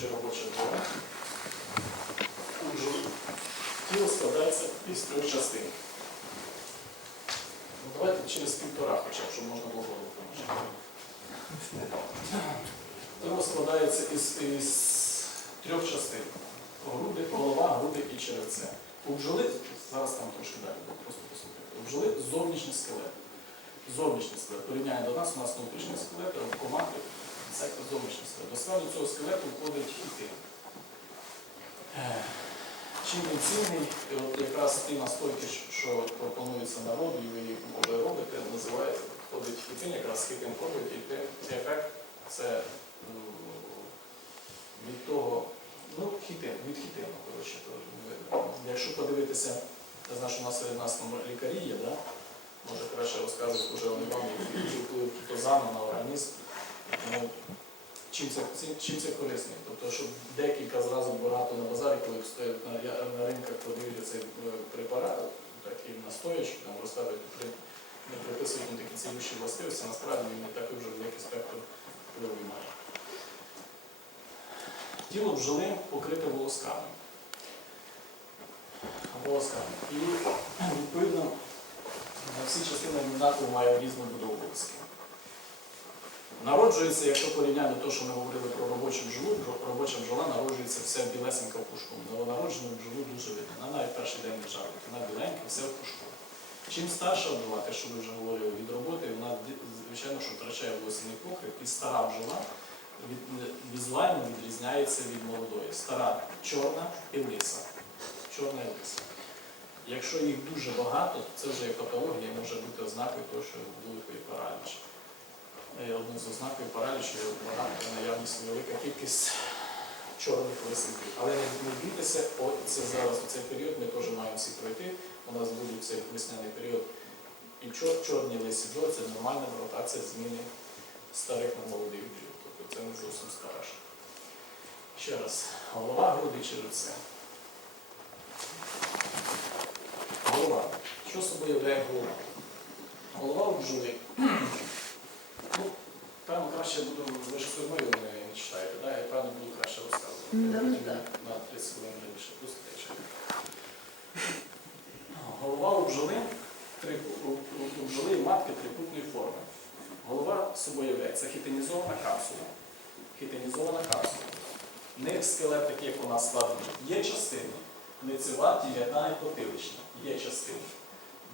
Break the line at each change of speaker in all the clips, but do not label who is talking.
чи робоча зона. Тіло складається із трьох частин. Ну, Давайте через півтора хоча б, щоб можна було помічати. Тіло складається із, із трьох частин. Груди, голова, груди і черевце. У бджоли, зараз там трошки далі, просто послухайте. У бджоли зовнішні скелети. Зовнішній скелет. Порівняє до нас, у нас внутрішній скелет, а команди сектор зовнішнього. До складу цього скелету входить хітин. Е. Чим він цінний, от якраз ті настойки, що пропонується народу, і ви її коли робите, називаєте, входить хітин, якраз хітин входить, і той ефект це від того, ну, хітин, від хітину, коротше, якщо подивитися, я знаю, що у нас серед нас там лікарі є, може краще розказувати вже вони вам, який вплив кітозану на організм. Тому ну, чим це чим це корисно? Тобто, щоб декілька зразу багато на базарі, коли стоять на, на ринках, продають цей е, препарат, так і настоячки, там розставлять, не приписують такі цілющі властивості, насправді він не такий вже великий спектр впливу має. Тіло бджоли покрите волосками. Волосками. І відповідно всі частини мінаку має різну будову волосків. Народжується, якщо порівняти те, що ми говорили про робочу бджолу, робоча бджола народжується все білесенька в пушку. Новонароджену бджолу дуже видно. Вона навіть перший день не жарить, вона біленька, все в пушку. Чим старша бджола, те, що ви вже говорили, від роботи, вона, звичайно, що втрачає волосяний покрив, і стара бджола візуально відрізняється від молодої. Стара чорна і лиса. Чорна і лиса. Якщо їх дуже багато, то це вже є патологія, може бути ознакою того, що будуть поїхати Е, одним з ознаків паралічу вона наявність велика кількість чорних висвітлів. Але не бійтеся, це зараз у цей період, ми теж маємо всі пройти. У нас буде цей весняний період і чор, чорні лисідо це нормальна ротація зміни старих на молодих брів. Тобто це не зовсім старше. Ще раз, голова, груди черевце. Голова. Що собою являє голова? Голова у бджоли ще буду, ви ж сурмою не читаєте, да? я певно буду краще розказувати. Ну, да, ну, да. На 30 хвилин раніше пустите. Голова у бджоли, три- у- у- у матки трикутної форми. Голова собою являється хітинізована капсула. Хітинізована капсула. В скелет, такий, як у нас складений, є частини. Лицева, тім'яна і потилична. Є частини.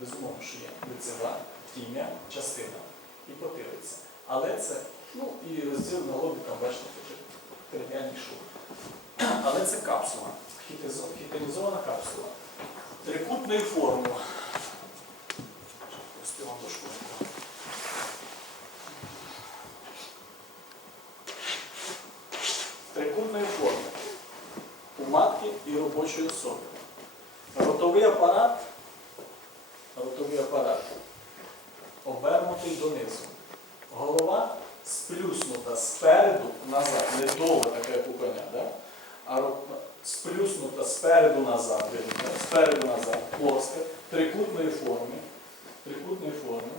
Безумовно, що є лицева, тім'я, частина і потилиця. Але це Ну і з налобиком, бачите, дерев'яний шов. Але це капсула, хіталізована капсула. Трикутної форми. Трикутної форми. У матки і робочої особи. Ротовий апарат, ротовий апарат обернутий донизу. Голова сплюснута спереду назад, не довга така як у коня, да? а сплюснута спереду назад, спереду назад, плоска, трикутної форми, трикутної форми,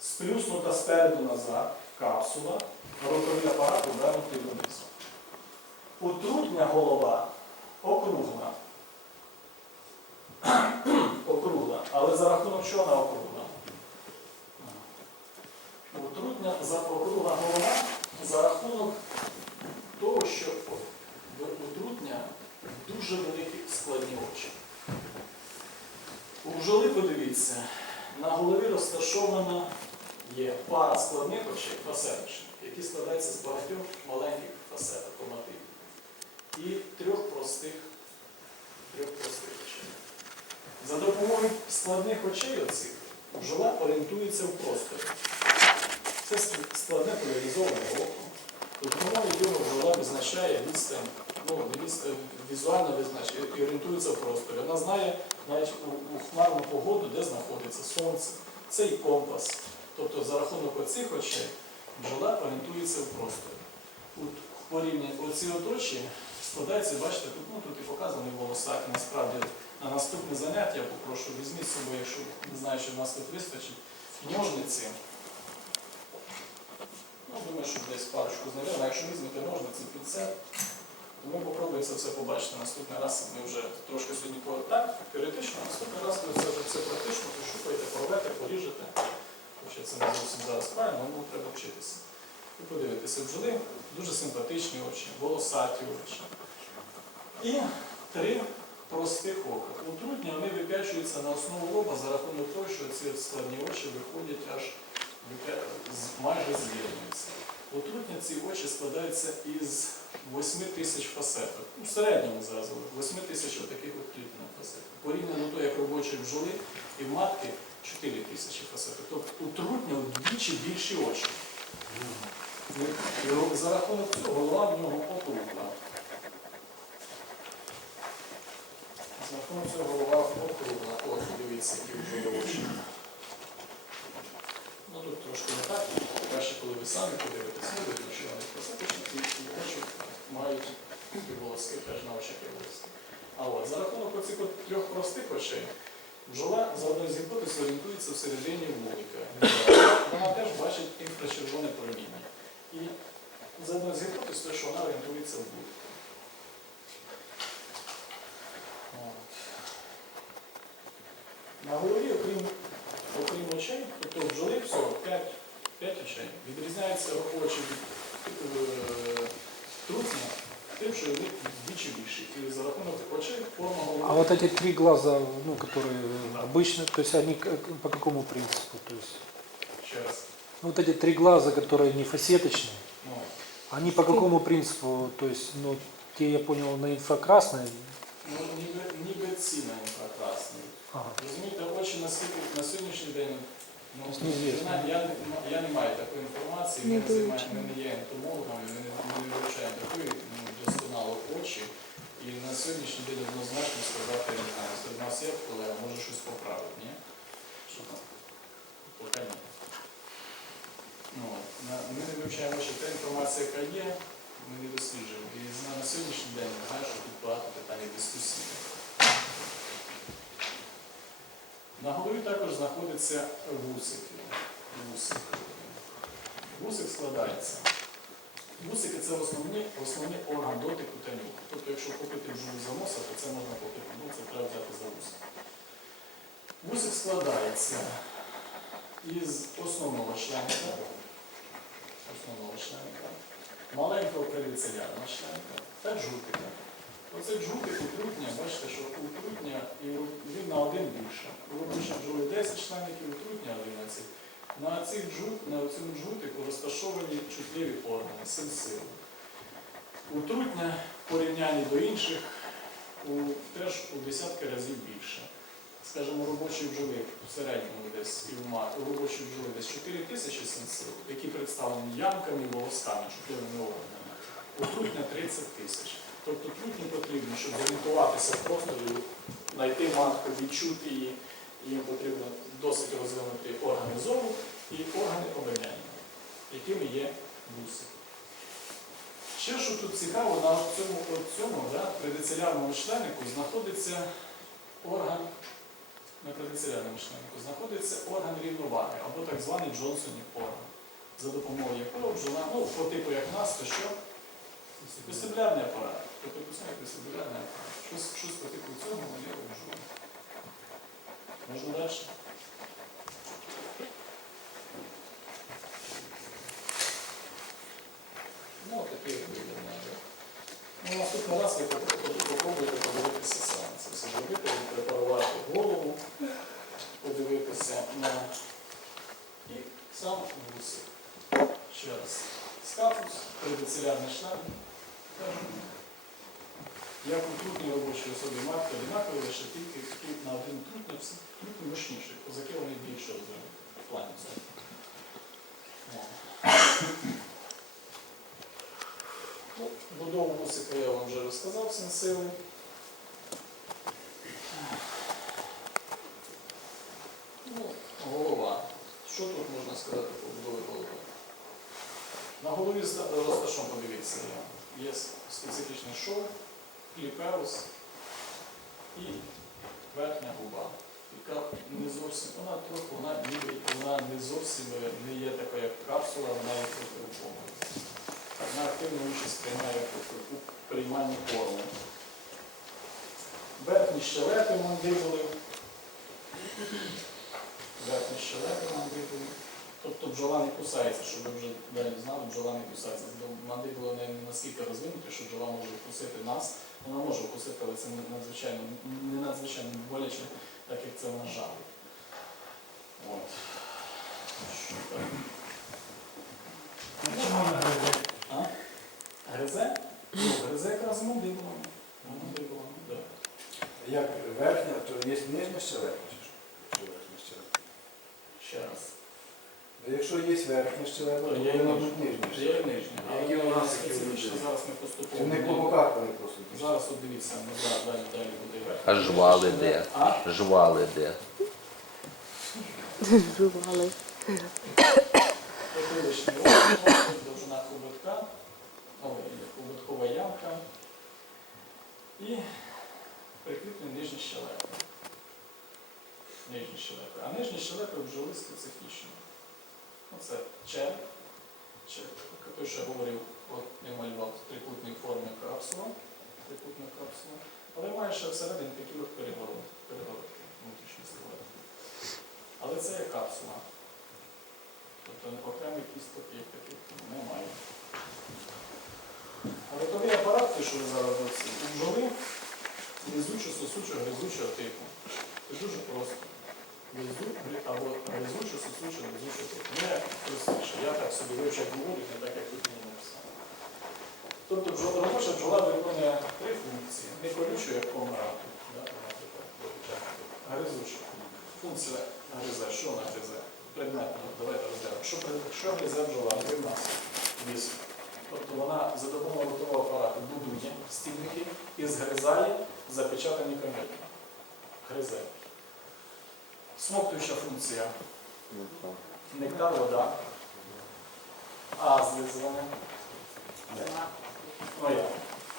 сплюснута спереду назад, капсула, ротовий апарат обернутий вниз. Утрутня голова округла. округла. Але за рахунок чого вона округла? наступна запокруга голова за рахунок того, що у трутня дуже великі складні очі. У жили, подивіться, на голові розташована є пара складних очей фасеточних, які складаються з багатьох маленьких фасеток комотивів і трьох простих, трьох простих очей. За допомогою складних очей оцих жила орієнтується в просторі. Це складне поляризоване волокно, допомога тобто якому бджола визначає відстань, ну, візуально визначає і орієнтується в просторі. Вона знає навіть у, у хмарну погоду, де знаходиться сонце, цей компас. Тобто за рахунок оцих очей бджола орієнтується в просторі. Тут порівні оці оточі складаються, бачите, тут ну, тут і показаний волосак. Насправді на наступне заняття я попрошу, візьміть з собою, якщо не знаю, що в нас тут вистачить, ножниці парочку знайдемо, якщо візьмете ножниці, пінцет, то ми попробуємо це все побачити. Наступний раз ми вже трошки сьогодні так, теоретично, наступний раз ви все практично пошукаєте, порвете, поріжете. Хоча це не зовсім зараз правильно, але треба вчитися. І подивитися, бджоли дуже симпатичні очі, волосаті очі. І три простих ока. У трутні вони вип'ячуються на основу лоба за рахунок того, що ці складні очі виходять аж майже з'єднуються. Отрутня ці очі складаються із 8 тисяч фасеток. У ну, середньому зразу 8 тисяч таких отрутних фасеток. Порівняно до як робочі бджоли і матки 4 тисячі фасеток. Тобто утрутня вдвічі більші очі. Ну, за рахунок цього голова в нього округла. За рахунок цього голова округла. От, дивіться, які вже очі. Ну тут трошки не так краще, коли ви самі подивитесь, ну, видно, що вони спасатичні, і очі мають і волоски, теж на очах і волоски. А от за рахунок оцих от трьох простих очей, бджола за одною з гіпотез орієнтується всередині вулика. Вона теж бачить інфрачервоне проміння. І за одною з гіпотез, те, що вона орієнтується в вулику. На голові, окрім, окрім очей, тобто бджоли 45. 5 очей. Відрізняється очі від е, трутня тим, що вони
вдвічі більші. І за рахунок очей форма голови. А вот эти три глаза, ну, которые обычно, то есть они как- по какому принципу? То есть, Ще раз. ну, вот эти три глаза, которые не фасеточные, Ну, они по какому принципу? То есть, ну, те, я понял, на инфракрасной.
ну ніби, ніби ціна інфракрасний. Ага. Розумієте, очі наскільки на сьогоднішній день. Ну, тобто, ну я, я не маю такої інформації, ми не, займає, ми не є ентомологами, ми не, ми не вивчаємо такої ну, досконало очі. І на сьогоднішній день однозначно сказати, не знаю, серед нас є колега, може щось поправити, ні? Що там? Пока ні. Ну, на, ми не вивчаємо, очі. та інформація, яка є, ми не досліджуємо. І на, на сьогоднішній день я знаю, що тут багато питань дискусійних. На голові також знаходяться вусики. Вусики, Вусик складається. Вусики це основний, основний орган дотику та нюху. Тобто, якщо купити бджолу за носа, то це можна купити, ну, це треба взяти за вусик. Вусик складається із основного шляхта, основного шляхта, маленького переліцелярного шляхта та жутика. На цьому джутику розташовані чутливі органи, сенсиви. Утрутня в порівнянні до інших теж у десятки разів більше. Скажімо, робочі бджоли в середньому десь і ума, робочі бджоли десь 4 тисячі сенсив, які представлені ямками і волосками, чутливими органами. Утрутня 30 тисяч. Тобто трутні потрібно, щоб зорієнтуватися в просторі, знайти матку, відчути її, їм потрібно досить розвинути органи зору і органи обернення, якими є буси. Ще, що тут цікаво, на цьому, цьому, да, предицелярному членику знаходиться орган на предицелярному членику знаходиться орган рівноваги, або так званий Джонсонів орган, за допомогою якого бджола, ну, по типу як нас, то що? Висибляний апарат. Тобто писання висибляний апарат. Щось, щось по типу цього є у бджоли. Можна далі? Ну, таке видання. Ну, Наступний раз ви попробуйте подивитися Це Все зробити, перепарувати голову, подивитися на і сам гуси. Ще раз. Статус, тридицелярний шлях. Як у трутній робочої особі матки однакові, лише тільки тут на один трутний, трутний мощніший, козаки вони більше в плані. Ну, будову мусика я вам вже розказав всім Ну, Голова. Що тут можна сказати про будову голови? На голові розташом, подивіться, є специфічний шов, кліпеус і верхня губа, яка не зовсім, вона трохи, вона, вона не зовсім е, не є така, як капсула, вона є трохи рухома вона активну участь приймає у прийманні корми. Верхні щелепи мандибули, верхні щелепи мандибули. Тобто бджола не кусається, щоб ви вже далі знали, бджола не кусається. Мандибули не настільки розвинуті, що бджола може вкусити нас. Вона може вкусити, але це надзвичайно, не надзвичайно боляче, так як це вона жалить. От. Що так? Чому Гризе? Ну, гризе якраз мандибулами.
Мандибулами, так. Як верхня, то є нижня щелепа. верхня Ще раз. Ну, якщо є верхня щелепа, то є ну, повинна бути нижня. є нижня. які у нас такі Зараз ми Це не по боках вони просто.
Зараз от дивіться, назад, ну, далі, далі буде верхня. А жвали де? Жвали де? Жували. Потиличний додаткова ямка і прикріплені нижні щелепи. Нижні щелепи. А нижні щелепи вжили специфічно. Ну, це черп, черп, що я говорив, от я малював трикутний формі капсула, трикутна капсула, але має ще всередині такі от перегородки, внутрішні скелети. Але це є капсула. Тобто окремих кісток таких немає те, що ви зараз бачите, у бджоли грізуча, сосуча, грізучого типу. Це дуже просто. Грізу, або грізуча, сосуча, грізуча типу. Не простіше. Я так собі вивчаю, говорю, не так, як тут мені написано. Тобто робоча бджола виконує три функції. Не колючу, як комара. Типу, Гризуча. Функція гризе. Що вона грізе? Предмет, Давайте розглянемо. Що гризе бджола? При нас. Вісім. Тобто вона за допомогою ротового апарату будує стільники і згризає запечатані каміння. Гризе. Смоктуюча функція. Нектар, вода. А злизування. Ну,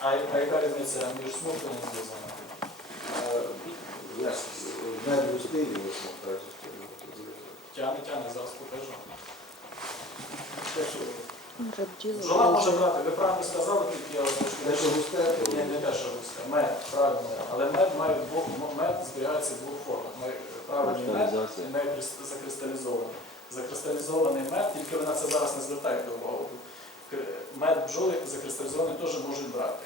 А, яка різниця між смоктом і
злизуванням? Навіть успіли його смоктати.
Тяне, тяне, зараз покажу. Те, що Ну, Жила може брати, ви правильно сказали, тільки я розповідаю. Не, не те, що густе. Мед, правильно. Але мед має двох, мед зберігається в двох формах. Правильний мед і мед закристалізований. Закристалізований мед, тільки ви на це зараз не звертаєте увагу. Мед бджоли закристалізований теж можуть брати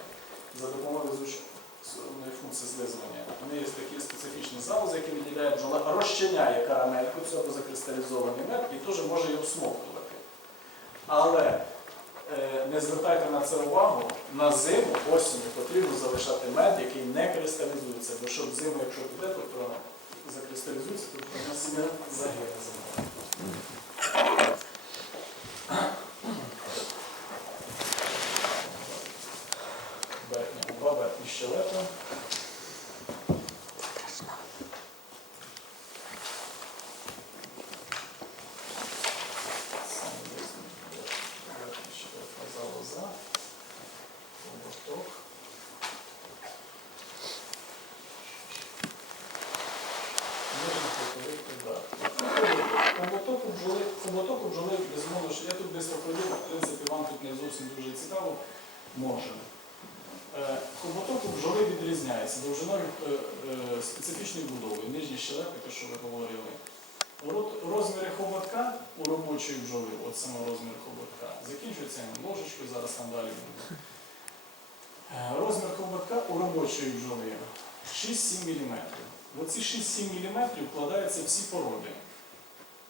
за допомогою зручної функції злизування. Вони є такі специфічні залози, які виділяє бджола, розчиняє карамельку, цього закристалізований мед і теж може її всмоктувати. Але е, не звертайте на це увагу, на зиму осінню потрібно залишати мед, який не кристалізується. Бо щоб зиму, якщо буде, то закристалізується, то у нас не загине зима. Верхня губа, верхня щелепа. Хоботоку бджоли, безумовно, що я тут швидко пройду, в принципі, вам тут не зовсім дуже цікаво, може. Е, у бджоли відрізняється довжиною е, е, специфічної будови, нижні щелепи, те, що ви говорили. Розміри хоботка у робочої бджоли, от саме розмір хоботка, закінчується ложечкою, зараз там далі буде. Е, розмір ковбатка у робочої бджоли 6-7 мм. оці 6-7 мм вкладаються всі породи.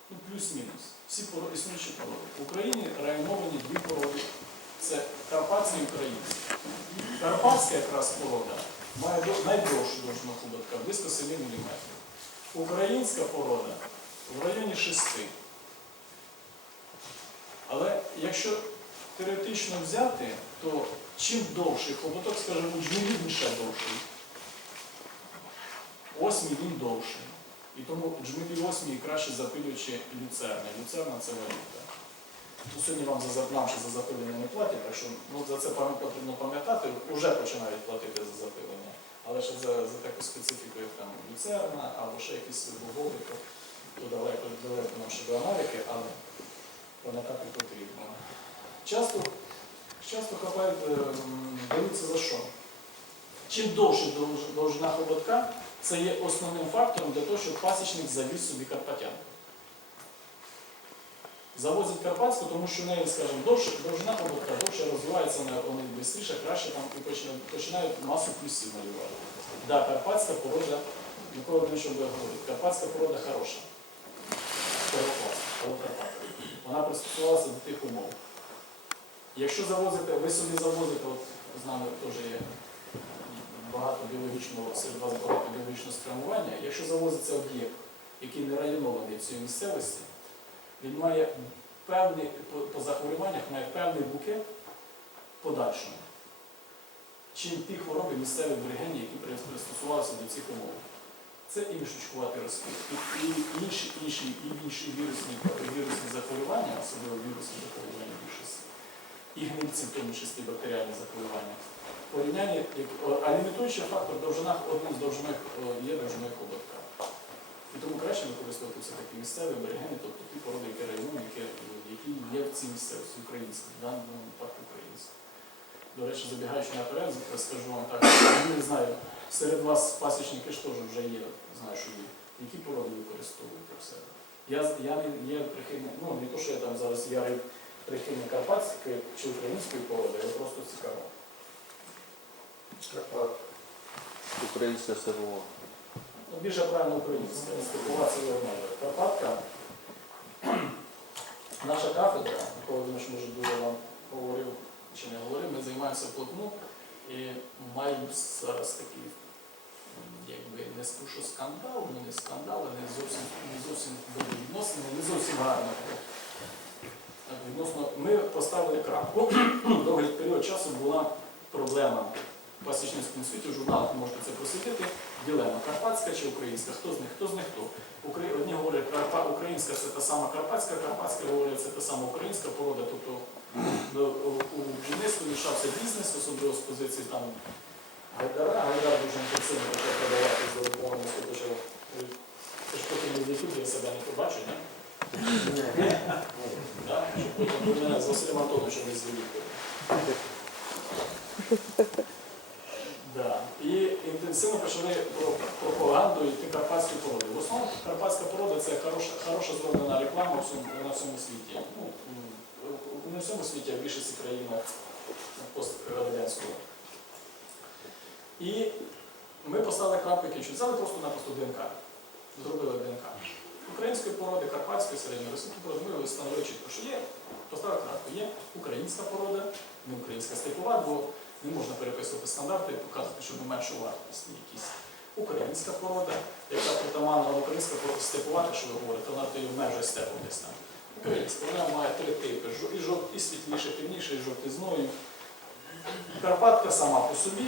Ну, Плюс-мінус. Всі породи, існуючі породи. В Україні районовані дві породи. Це Карпатський і українські. Карпатська якраз порода має найдовшу довжину ковбатка, близько 7 мм. Українська порода в районі 6. Але якщо теоретично взяти то чим довший хоботок, скажімо, у джмелі він ще довший. Осмій він довший. І тому джмелі осмій краще запилюючи люцерна. Люцерна це валюта. Ну, Сьогодні вам нам ще за запилення не платять, так що ну, за це потрібно пам'ятати, вже починають платити за запилення. Але ще за, за таку специфіку, як там люцерна або ще якісь вугові, то, то далеко далеко нам ще до Америки, але пам'ятати потрібно. Часто часто хапають, даються е, за що? Чим довше довжина хоботка, це є основним фактором для того, щоб пасічник завіз собі карпатянку. Завозить Карпатську, тому що в неї, скажімо, довше, довжина хоботка довше розвивається, вони швидше, краще там і починають, масу плюсів малювати. Да, Карпатська порода, ніколи не що буде говорити, Карпатська порода хороша. Карпатська. Вона пристосувалася до тих умов. Якщо завозите, ви собі завозите, от з нами теж є багато біологічного, серед вас багато біологічного спрямування, якщо завозиться об'єкт, який не районований цієї місцевості, він має певний, по, по захворюваннях має певний букет подальшому, чим ті хвороби місцеві аборигенів, які пристосувалися до цих умов. Це і мішечкуватий розкид, і, і інші, інші, і інші вірусні, вірусні захворювання, особливо вірусні захворювання більшості і гнильці, в тому числі бактеріальні захворювання. Порівняння, а лімітуючий фактор довжина одним з довжиних є довжиною хоботка. І тому краще використовувати все такі місцеві аборигени, тобто ті породи, які райони, які, які є в цій місцевості українській, в даному випадку українській. До речі, забігаючи на наперед, скажу вам так, я не знаю, серед вас пасічники ж теж вже є, знаю, що є. Які породи використовуєте в себе? Я, я, не є прихильник, ну не то, що я там зараз ярий прихильник карпатської чи української породи, я просто цікаво. Карпат. Українське СВО. Ну, Більше правильно українська ну, спілкуватися нормально. Карпатка. Наша кафедра, Микола Володимирович, може дуже вам говорив чи не говорив, ми займаємося плотно і маємо зараз такий, якби не скажу скандал, ну не скандал, не зовсім, не зовсім добрі відносини, не зовсім гарно відносно ми поставили крапку. Довгий період часу була проблема в пасічницькому світі, в журналах можете це просидіти, ділема карпатська чи українська, хто з них, хто з них хто. Одні говорять, Карпа, українська це та сама карпатська, карпатська говорять, це та сама українська порода. Тобто ну, у бджільництві мішався бізнес, особливо з позиції там Гайдара. Гайдар дуже інтенсивно почав продавати за допомогою, е, Це ж поки не в себе не побачу. З Василем Антоновичем із Да. І інтенсивно почали про пропаганду йти карпатської породи. В основному карпатська порода це хороша, хороша зроблена реклама на всьому світі. Ну, Не в всьому світі, а в більшості країнах пострадянського. І ми поставили крапку, кінчу. взяли просто-напросто ДНК. Зробили ДНК української породи, карпатської середньої Росії, тобто ми встановили що є, Поставив кратку. є українська порода, не українська степова, бо не можна переписувати стандарти і показувати, що ми меншу вартість якісь. Українська порода, яка притаманна українська порода степова, що ви говорите, вона то й обмежує степу десь там. Українська, вона має три типи і жовт, і світліше, темніше, і жовтизною. Карпатка сама по собі.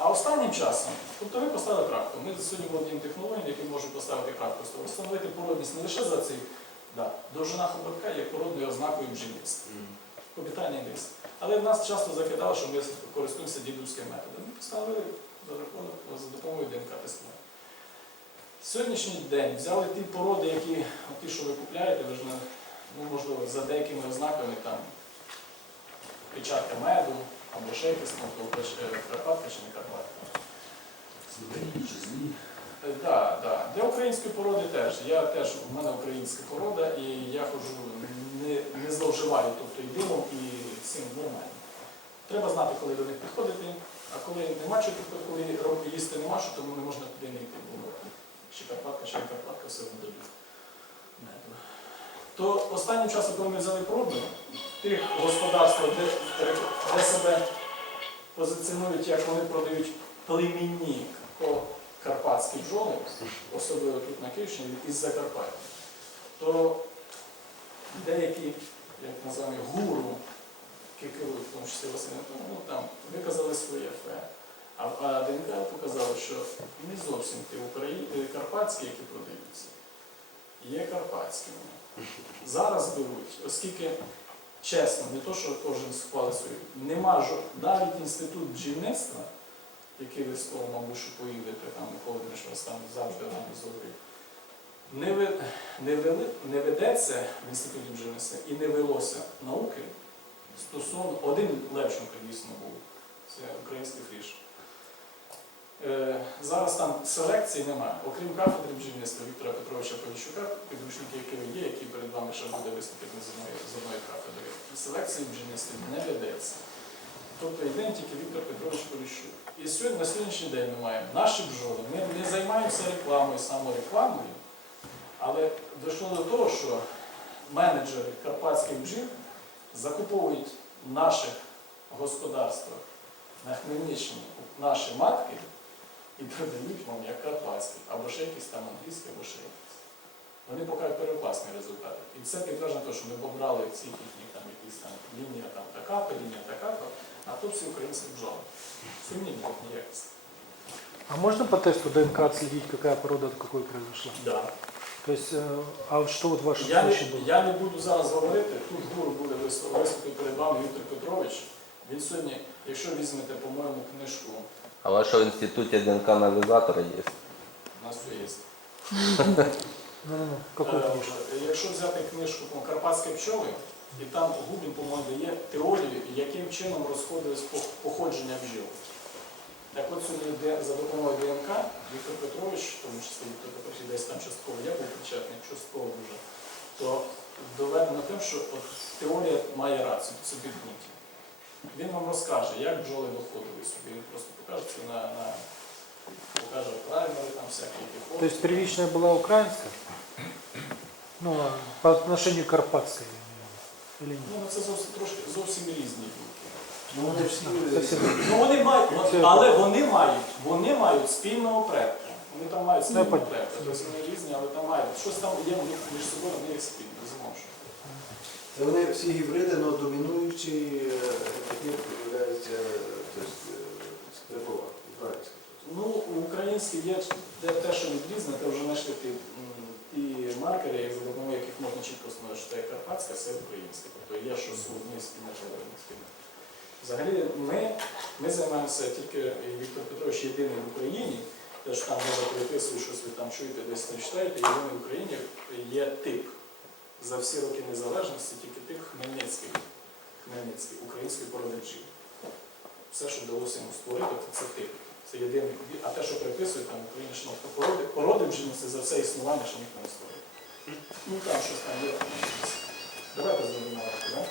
А останнім часом, тобто ви поставили крапку. Ми сьогодні володіємо технологіями, які можуть поставити крапку, тобто встановити породність не лише за цей, да, довжина хабарка є породною ознакою бджільництва. Обітання десь. Але в нас часто закидало, що ми користуємося дідуським методом. Ми поставили за рахунок за допомогою ДНК тестування. Сьогоднішній день взяли ті породи, які ті, що ви купляєте, ви ж не, ну, можливо, за деякими ознаками там печатка меду або ще якісь Карпатки
чи не Карпатка. Злі чи злі?
Так, е, Для української породи теж. Я теж, У мене українська порода, і я ходжу, не не зловживаю тобто і димом, і цим нормально. Ну, Треба знати, коли до них підходити, а коли нема чого, коли їсти нема що, тому не можна туди не йти. Бо Чи Карпатка, ще не Карпатка, все одно дають. То останнім часом, коли ми взяли породу, тих господарствах, де, де себе позиціонують, як вони продають племінні карпатські бджоли, особливо тут на Київщині, із Закарпаття, то деякі, як називаємо, гуру, які керують, в тому числі Василь ну, там виказали своє фе. А ДНК показала, що не зовсім ті Україні, е, карпатські, які продаються, є карпатськими. Зараз беруть, оскільки чесно, не то, що кожен схвалить свою. Нема жо... навіть інститут бджільництва, який ви з того, мабуть, що поїдете, там коли Микола вас там завжди організовує, не, ви... не, вели... не ведеться в інституті бджільництва і не велося науки стосовно один Левченко дійсно був. Це український фріш. Е, зараз там селекції немає, окрім кафедри бджільництва Віктора Петровича Поліщука, підручники, які є, які перед вами ще буде виступити з одної кафедри. Селекції бджільництва не ведеться. Тобто йде тільки Віктор Петрович Поліщук. І сьогодні на сьогоднішній день ми маємо наші бджоли. Ми не займаємося рекламою, саморекламою, але дійшло до того, що менеджери карпатських бджіл закуповують в наших господарствах на Хмельниччині наші матки і додають вам як карпатський, або ще якийсь там англійський, або ще якийсь. Вони покажуть перекласні результати. І це підтверджено те, що ми побрали всі їхні там якісь там лінія там така, то лінія така, то, а тут всі українці бжали. Сумнівні
їхні якості. А можна по тесту ДНК отследить, яка порода до
якої произошла? Да.
То есть, э, а вот что вот
Я не, случае я не буду зараз говорити, тут гуру буде виступ- виступити перед вами Віктор Петрович. Він сьогодні, якщо візьмете, по-моєму, книжку
а в вас інституті ДНК каналізатор
є? У нас все є. Ну, е, якщо взяти книжку Карпатські пчоли, і там Губін, по-моєму, дає теорію, яким чином розходилось походження бджіл. Так от сьогодні за допомогою ДНК Віктор Петрович, в тому числі Віктор Петрович десь там частково, я був причетний, частково дуже, то доведено тим, що теорія має рацію, це бідники. Він вам розкаже, як бджоли виходили собі. Він просто покаже це на, на покаже праймери, там
всякі піхоти. Тобто первічна була українська? Ну, по відношенню Карпатської
Карпатской. Или нет? Ну, ну, це зовсім трошки зовсім різні думки. Ну, вони всі Ну вони мають, от- але вони мають, вони мають спільного предка. Вони там мають ну, спільного предка. Тобто вони різні, але там мають. Щось там є між собою, вони є спільне, зможуть.
Це вони всі гібриди, але домінуючі гібрид е, являється е, тобто, е, стрибова,
українська. Ну, український є те, що відрізне, це вже знайшли ті, ті маркери, за допомогою яких можна чітко встановити, що це карпатська, це українська. Тобто є щось одне спільне, одне Взагалі ми ми займаємося тільки Віктор Петрович єдиний в Україні, теж там може переписує, щось ви там чуєте, десь там читаєте, єдиний в Україні є тип за всі роки незалежності тільки тих хмельницьких, хмельницьких українських бородачів. Все, що вдалося йому створити, то це тих. Це єдиний. А те, що приписують там Україні шановку породи, породи бжінці за все існування, що ніхто не створив. Ну там щось там є. Давайте зробимо так?